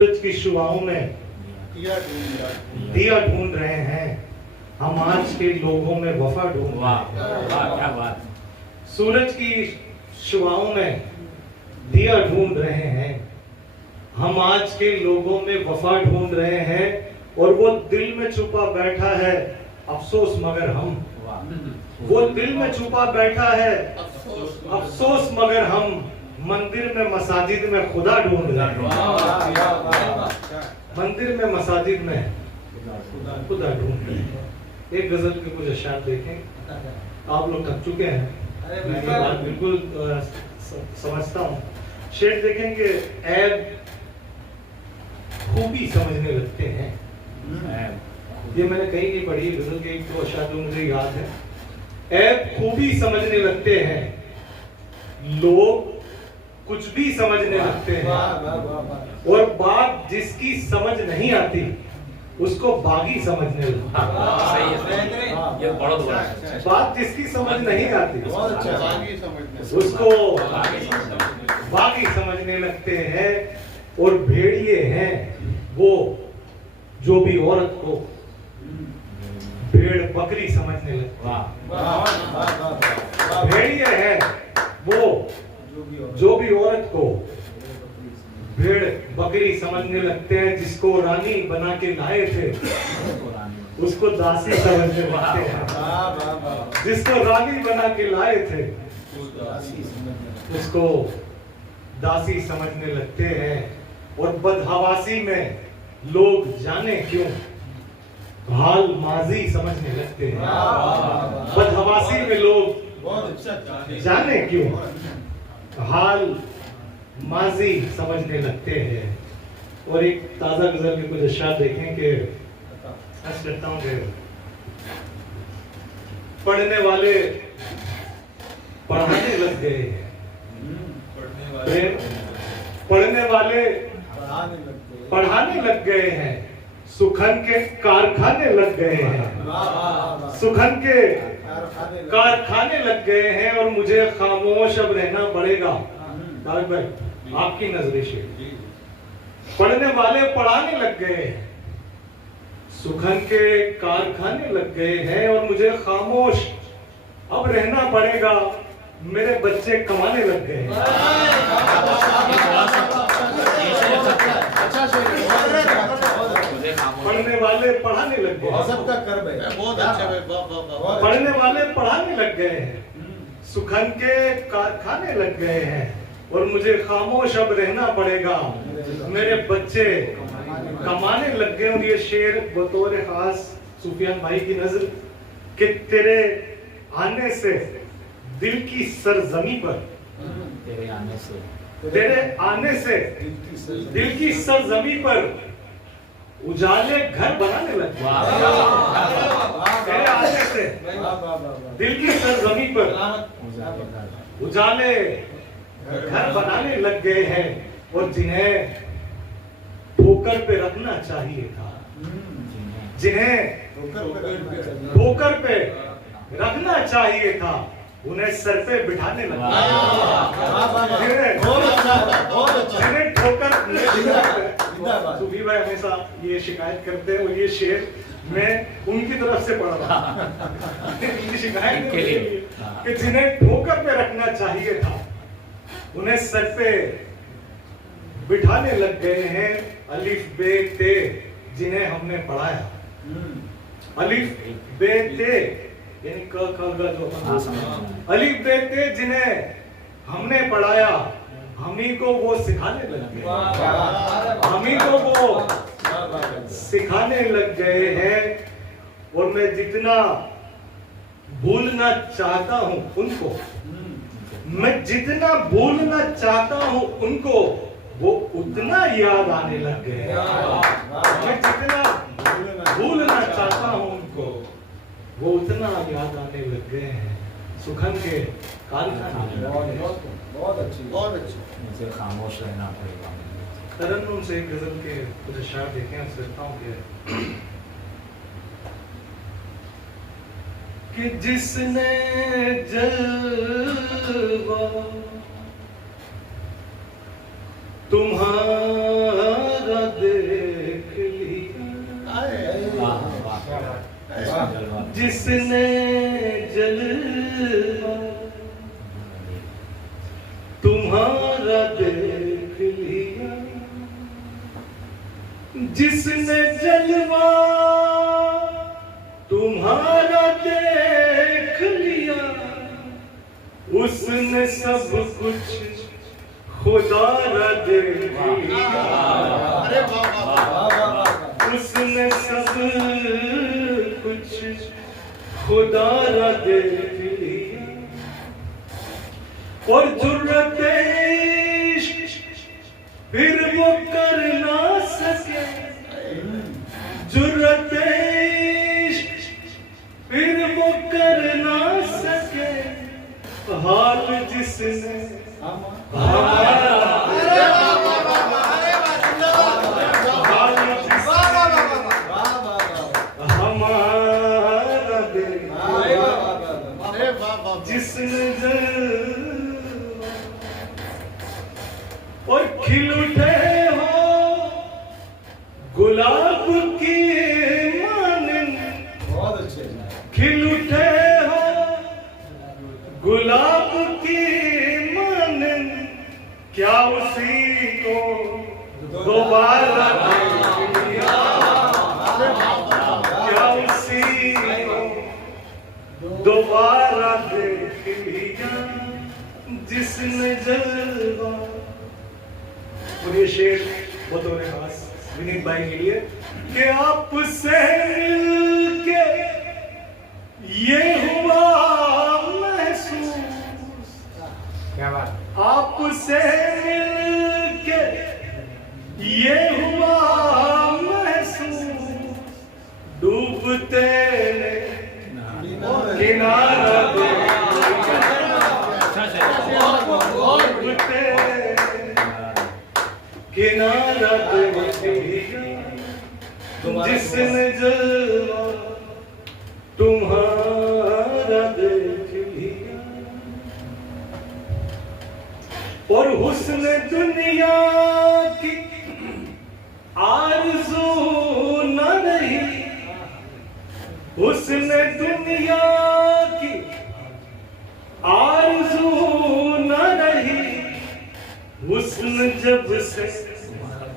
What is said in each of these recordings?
सूरज की शुआओं में दिया ढूंढ रहे हैं, हम आज के लोगों में वफा ढूंढ रहे हैं। क्या बात। सूरज की शुआओं में दिया ढूंढ रहे हैं, हम आज के लोगों में वफा ढूंढ रहे हैं। और वो दिल में छुपा बैठा है अफसोस मगर हम, वो दिल में छुपा बैठा है अफसोस मगर हम, मंदिर में मसाजिद में खुदा ढूंढ रहे हैं। मंदिर में मसाजिद में खुदा ढूंढ रहे हैं। एक गजल के कुछ अशार देखें। आप लोग थक चुके हैं, मैं ये बात बिल्कुल समझता हूँ। शेर देखेंगे, ऐब खूबी समझने लगते हैं। ये मैंने कहीं नहीं पढ़ी गजल के एक दो अशार जो मुझे याद है। ऐब खूबी समझने लगते हैं, लोग कुछ भी समझने लगते हैं, और बात जिसकी समझ नहीं आती उसको बागी समझने लगते हैं। ये बहुत बड़ा है। बात जिसकी समझ नहीं आती उसको बागी समझने लगते हैं। और भेड़िए हैं वो जो भी औरत को भेड़ बकरी समझने लगते हैं। भेड़िए हैं वो जो भी औरत को भेड़ बकरी समझने लगते हैं। जिसको रानी बना के लाए थे उसको दासी समझने लगते हैं। जिसको रानी बना के लाए थे उसको दासी समझने लगते हैं। और बदहवासी में लोग जाने क्यों हाल माजी समझने लगते हैं। बदहवासी में लोग जाने क्यों हाल माजी समझने लगते हैं। और एक ताजा गजल के कुछ अशार देखें कि करता हूं कि पढ़ने वाले पढ़ाने लग गए हैं, पढ़ने वाले पढ़ाने लग गए हैं, सुखन के कारखाने लग गए हैं। सुखन के कारखाने लग गए हैं और मुझे खामोश अब रहना पड़ेगा। तारक भाई, आपकी नजरे से पढ़ने वाले पढ़ाने लग गए हैं, सुखन के कारखाने लग गए हैं और मुझे खामोश अब रहना पड़ेगा। मेरे बच्चे कमाने लग गए हैं। पढ़ने वाले पढ़ाने लग गए, पढ़ने वाले पढ़ाने लग गए हैं, सुखन के कारखाने लग गए हैं और मुझे खामोश अब रहना पड़ेगा। मेरे बच्चे कमाने लग गए। और ये शेर बतौर खास सुफियान भाई की नजर कि तेरे आने से दिल की सरजमी पर, तेरे आने से दिल की सरजमी पर उजाले घर बनाने लग गए। तेरे आने से दिल की सरजमी पर उजाले घर बनाने लग गए हैं। और जिन्हें ठोकर पे रखना चाहिए था, जिन्हें ठोकर पे रखना चाहिए था, उन्हें सर पे बिठाने लगा। जिन्हें ठोकर, सुफी भाई हमेशा ये शिकायत करते हैं और ये शेर मैं उनकी तरफ से पढ़ रहा हूं। शिकायत कि जिन्हें ठोकर पे रखना चाहिए था उन्हें सर पे बिठाने लग गए हैं। अलिफ बे ते जिन्हें हमने पढ़ाया, अलिफ बे ते यानी क ख ग जो अलिफ बे ते जिन्हें हमने पढ़ाया, हम ही को वो सिखाने लग गए। हम ही को वो सिखाने लग गए हैं। और मैं जितना भूलना चाहता हूं उनको, मैं जितना भूलना चाहता हूं उनको, वो उतना याद आने लग गए। मैं जितना भूलना चाहता हूं उनको, वो उतना याद आने लग गए हैं। सुखन के कारखाने। बहुत अच्छी। मुझे खामोश रहना पड़ेगा। तरन्नुम से एक गजल के कुछ अशार देखें। सोचता हूँ कि जिसने जलवा तुम्हारा जिसने जलवा तुम्हारा देख लिया, जिसने जलवा तुम्हारा देख लिया, उसने सब कुछ खुदारा देख लिया। अरे वाह वाह वाह, उसने सब कुछ खुदारा देख लिया। और जुर्रते फिर वो कर ना सके, जुर्रते फिर वो कर ना सके, हाल जिसने हमारा जिसने और खिल उठे हो गुलाब की मानन, बहुत अच्छे, खिल उठे हो गुलाब की मानन, क्या उसी को दोबारा देख लिया, क्या उसी को दोबारा देख लिया, जिसने जलवा। और ये शेर बतौर खास विनीत भाई के लिए कि आपसे मिलके ये हुआ महसूस, क्या बात, आपसे मिलके ये हुआ महसूस, डूबते किनारा डूबते किनारा देख लिया, जिसने जलवा तुम्हारा देख लिया। और हुस्न दुनिया की आरज़ू न रही, हुस्न दुनिया की आरज़ू न रही, हुस्न जब से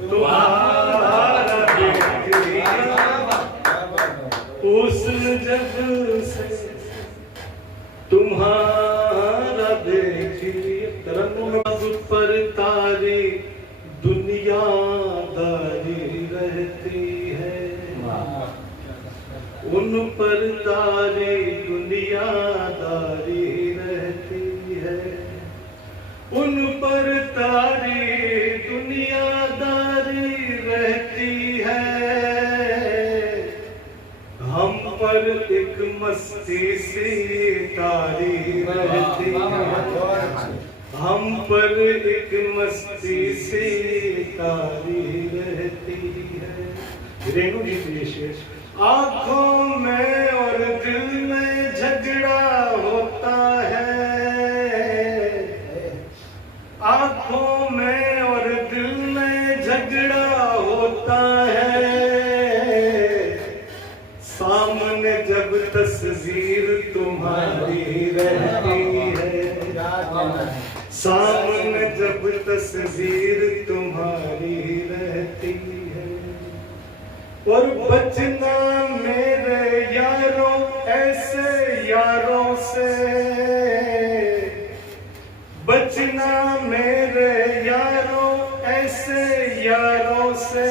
तुम्हारा देख लिया, हुस्न जब से तुम्हारा देख लिया। तरन्नुम पर तारी दुनियादारी रहती है, उन पर तारी दुनियादारी रहती है, उन पर तारी दुनियादारी रहती है, हम पर एक मस्ती सी तारी रहती है, हम पर एक मस्ती सी तारी रहती है। रेणु जी विशेष आंखों में और दिल में झगड़ा होता है, आंखों में और दिल में झगड़ा होता है, सामने जब तस्वीर तुम्हारी रहती है, सामने जब तस्वीर तुम्हारी रहती है। और बचना मेरे यारों ऐसे यारों से, बचना मेरे यारों ऐसे यारों से,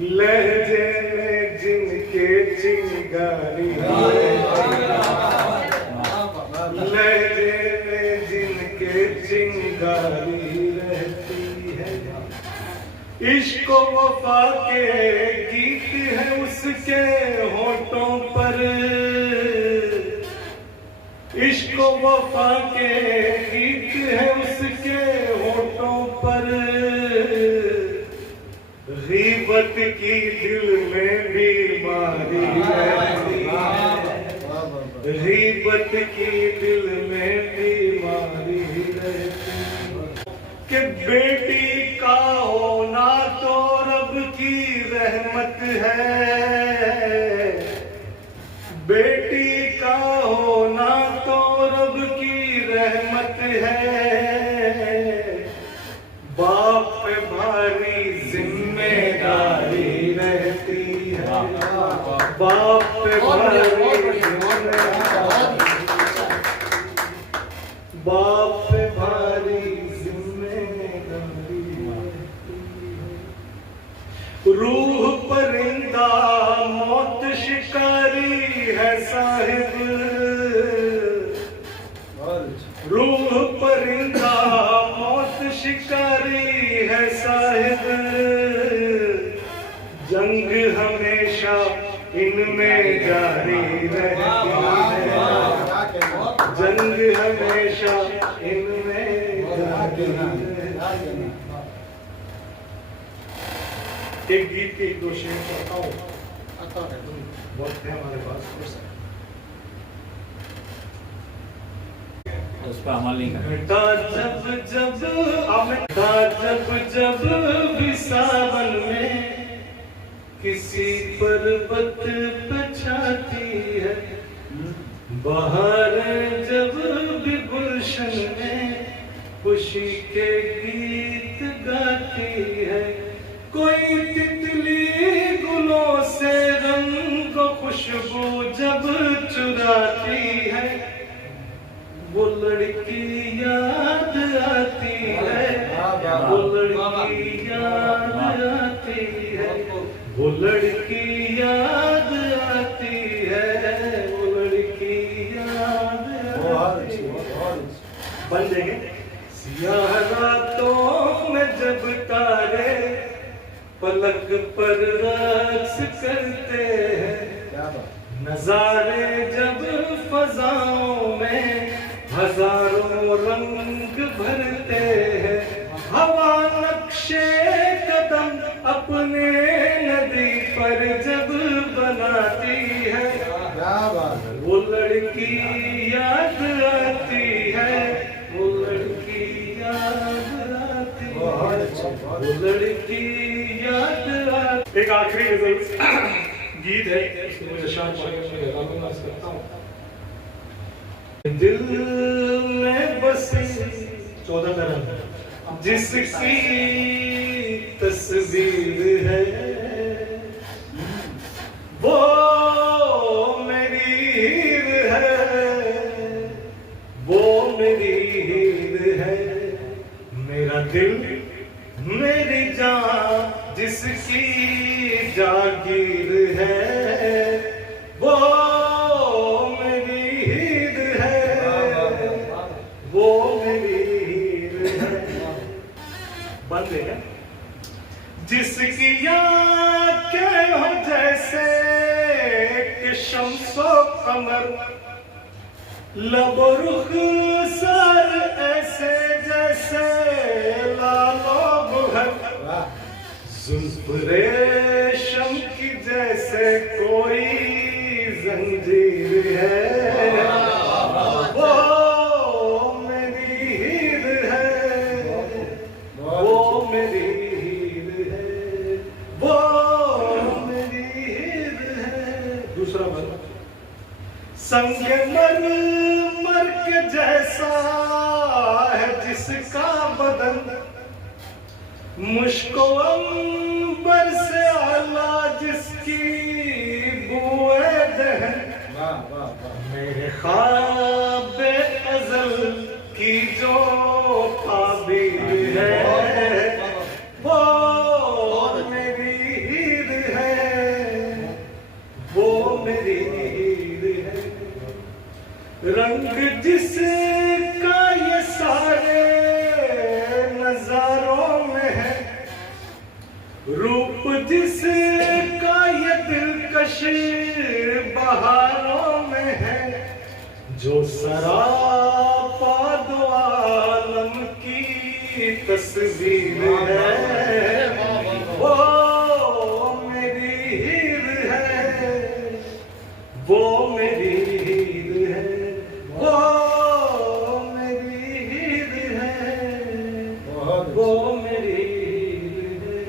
लहजे में जिनके चिंगारी, लहजे में जिनके चिंगारी रहती है। इश्क वफा के गीत है उसके होठों पर, इश्क वफा के गीत है उसके होठों पर, गीबत की दिल में बीमारी रहती है, गीबत की दिल में बीमारी रहती है। कि बेटी का होना तो रब की रहमत है, पे भारी जिम्मेदारी रहती है, बाप पे भारी बाप पे भारी जिम्मेदारी रहती है। रूह परिंदा मौत शिकारी है साहिब, रूह परिंदा मौत शिकारी है साहिब, जंग हमेशा इनमें जारी रहती है, जंग हमेशा इनमें जारी रहती है। एक गीत के एक दो शेर करता हूँ, वक्त है हमारे पास, उस पर अमल नहीं करना। जब जब भी सावन में किसी पर्वत पे छाती है, बहार जब भी गुलशन में खुशी के गीत गाती है, कोई तितली गुलों से रंग खुशबू जब चुराती है, वो लड़की याद आती है, वो लड़की याद आती है, वो लड़की याद आती है, वो लड़की याद आती है। बन जाएंगे। सियाह रातों में जब तारे पलक पर रक्स करते हैं, नजारे जब फजाओं में हजारों रंग भरते हैं, हवा नक्शे कदम अपने नदी पर जब बनाती है, वो लड़की याद आती है, वो लड़की याद आती है, वो लड़की याद आती। एक आखिरी गीत है, इसमें मुझे शान करता हूँ। दिल में बसी 14 तरह जिसकी तस्वीर है, वो मेरी हीर है, वो मेरी हीर है, मेरा दिल मेरी जान जिसकी जागीर है, वो मेरी हीर है, वो मेरी हीर है। बंदे हैं जिसकी आंखें हो जैसे कि शम्सो कमर, लब रुख सर ऐसे जैसे लालो बुहर, जुल्फ रेशम की जैसे कोई जंजीर है, वो मेरी हीर है, वो मेरी हीर है, वो मेरी हीर है। दूसरा बंद संगे मर के जैसा है जिसका बदन, मुश्को अंबर से आला जिसकी बुए दहन, मेरे ख्वाब अज़ल की जो ताबीर है, वो मेरी हीर है, वो मेरी हीर है। रंग जिसका ये सारे नजारों में है, रूप जिसका ये दिलकश बहारों में है, जो सरापा दो आलम की तस्वीर है, वो मेरी हीर है, वो मेरी हीर है, वो मेरी हीर है, वो मेरी हीर है।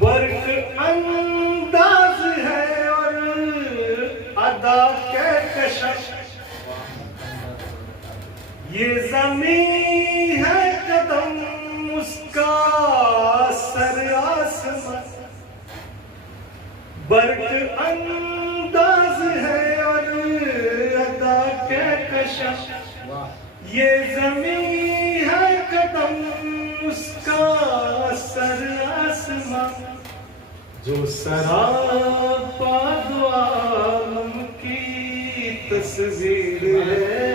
बर्क अंदाज है और अदा के कशश, ये ज़मीं है कदम बर्क अंदाज है और अदा कहकशा, ये ज़मीं है कदम उसका सर आसमां, जो सरापा दो आलम की तस्वीर है